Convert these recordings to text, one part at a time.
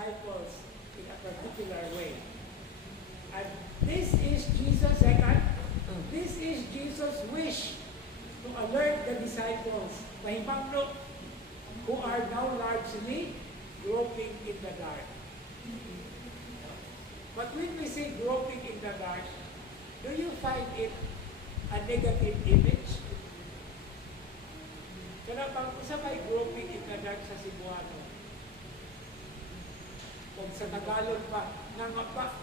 disciples in a particular way. And this is Jesus, second, this is Jesus' wish to alert the disciples, mahimangno, who are now largely groping in the dark. But when we say groping in the dark, do you find it a negative image? Kaya bang isa may groping in the dark sa Cebuano? Kung sa Tagalog pa, nangapa,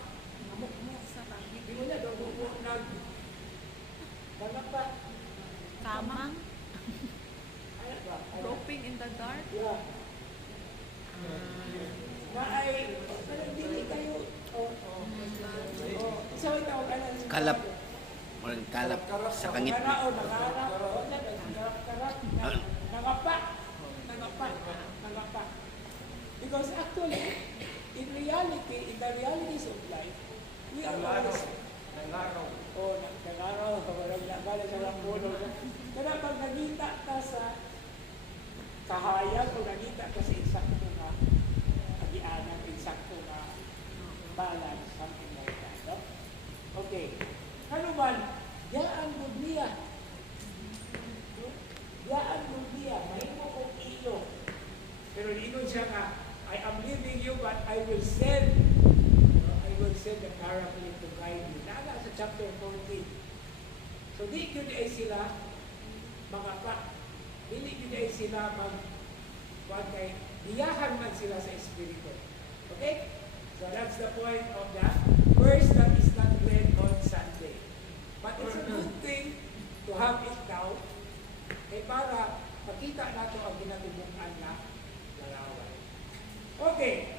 namukmuk sa tangit. Di mo na, namukmuk nangapa. Kamang? Ano ba? Groping in the dark? Yeah. Na ay, parang dili kayo. Isa may tawag, ano? Kalap. Walang kalap sa kangit. Nakarap. Nangapa. Because actually, in reality, in the realities of life, we are always... Nangaraw. Oo, nangaraw. Walang nabala sa lang puno. Kaya pag nagita ka sa kahayag o nagita ka sa eksakto na agianan, eksakto na balance, something like that. No? Okay. Ano man, yaan Biblia. Yaan Biblia. Mahimo kong ilo. Pero ingon siya nga, I am leaving you but I will send the Paraclete to guide you. Nala sa chapter 14. So di yun ay sila mga pa. Dili yun ay sila diyahan man sila sa Espiritu. Okay? So that's the point of the verse that is not read on Sunday. But it's a good thing to have it now para makita nato ang ginatubungan na larawan. Okay.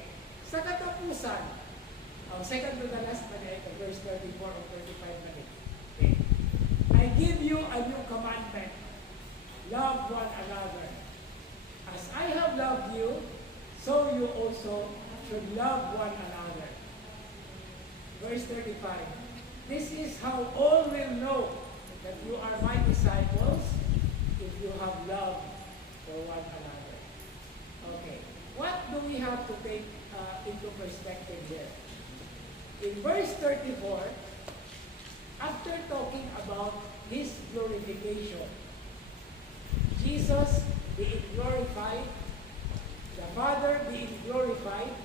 Sa katapusan, second to the last minute, verse 34 or 35 minutes. Okay. I give you a new commandment. Love one another. As I have loved you, so you also should love one another. Verse 35. This is how all will know that you are my disciples if you have love for one another. Okay. What do we have to take into perspective here? In verse 34, after talking about His glorification, Jesus being glorified, the Father being glorified,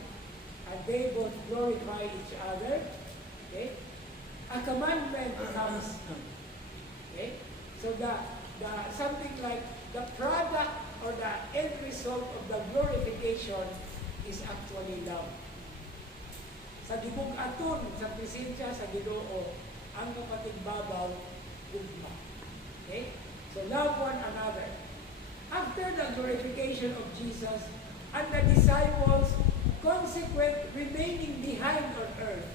and they both glorify each other. Okay? A commandment comes. Okay? So the something like the product or the end result of the glorification is actually love. Sa gibug-aton, sa presensya, sa Ginoo, ang kapatigbabaw, ugma. Okay? So love one another. After the glorification of Jesus and the disciples consequent remaining behind on earth,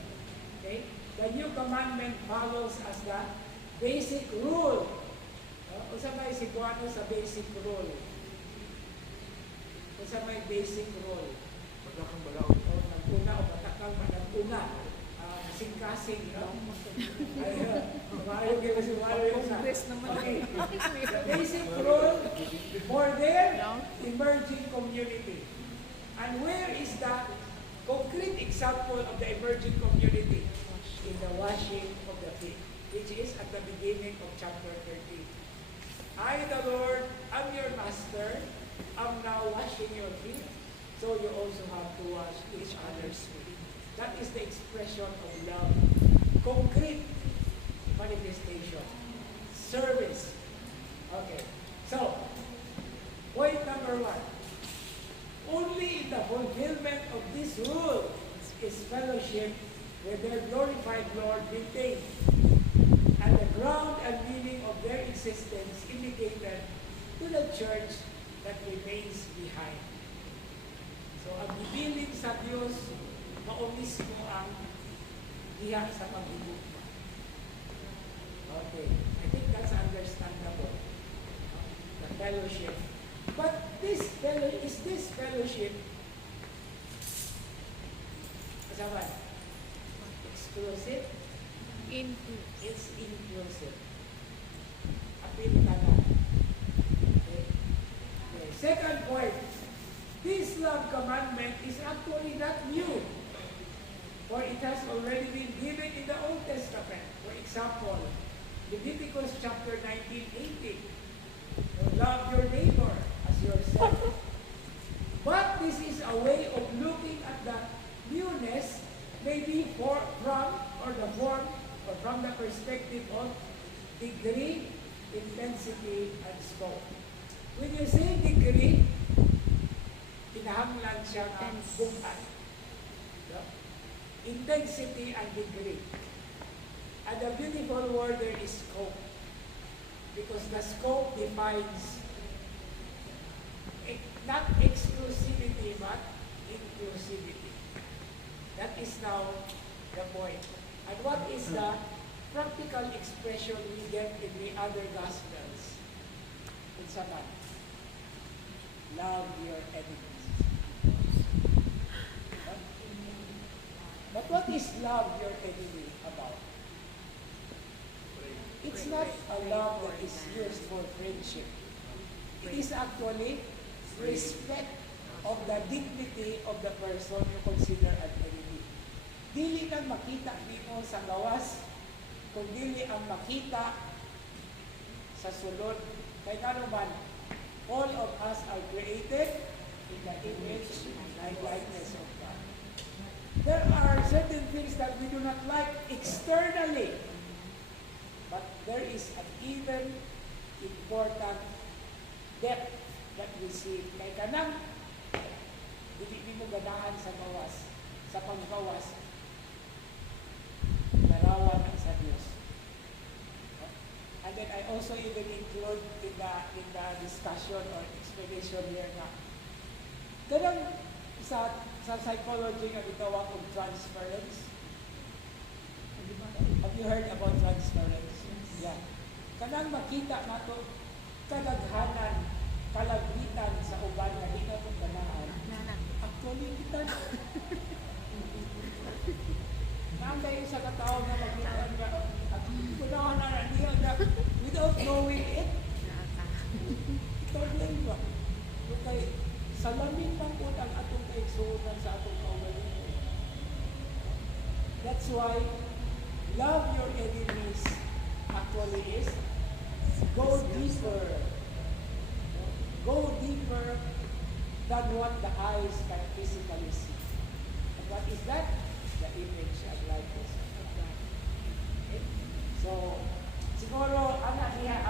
okay? The new commandment follows as the basic rule. Unsa may Cebuano sa basic rule? Unsa may basic rule? Magkakang balaod. Naguna o matakang naguna. Kasing-kasing. Mayo kayo kasi mayo sa. Okay. The basic rule for their emerging community. And where is the concrete example of the emerging community? In the washing of the feet, which is at the beginning of chapter 13. I, the Lord, am your master, am now washing your feet, so you also have to wash each other's feet. That is the expression of love. Concrete manifestation. Service. Okay. So, point number 1. Only in the fulfillment of this rule is fellowship with their glorified Lord maintained, and the ground and meaning of their existence indicated to the church that remains behind. So, ang ibiling sa Diyos, mao mismo ang diha sa paghigugma. Okay. I think that's understandable. The fellowship. But this fellowship kasama? Exclusive? It's inclusive. Apil taga. Okay. Second point, this love commandment is actually not new. For it has already been given in the Old Testament. For example, Leviticus chapter 19:18. Love your neighbor as yourself. But this is a way of looking at the newness, maybe from the form or from the perspective of degree, intensity, and scope. When you say degree, kinahanglan siya ng bukan. Intensity and degree. And the beautiful word there is scope. Because the scope defines not exclusivity but inclusivity. That is now the point. And what is the practical expression we get in the other Gospels? It's about love your enemies. But what is love your enemy about? It's not a love that is used for friendship. It is actually respect of the dignity of the person you consider an enemy. Dili kang makita dito sa gawas, kung dili ang makita sa sulod. Kaya naman, all of us are created in the image and likeness of God. There are certain things that we do not like externally, but there is an even important depth that we see. Kaya kanang, hindi mo ganahan sa gawas, sa paggawas, larawan sa Diyos. And then I also even include in the discussion or explanation here na kanang sa psychology nga gitawag og transference. Have you heard about transference? Yeah. Kanang makita nato kadaghanan, kalabitan sa uban nga di nato ganahan. Actually kita nanday sa katao na makita nga at ganahan na niya nga without knowing it. Ito din ba? Okay. Salamin pang po ang atong kaigsuutan sa atong kaugalingon. That's why love your enemies actually is go deeper. Go deeper than what the eyes can physically see. And what is that? The image and likeness of God. Okay? So, siguro, ana niya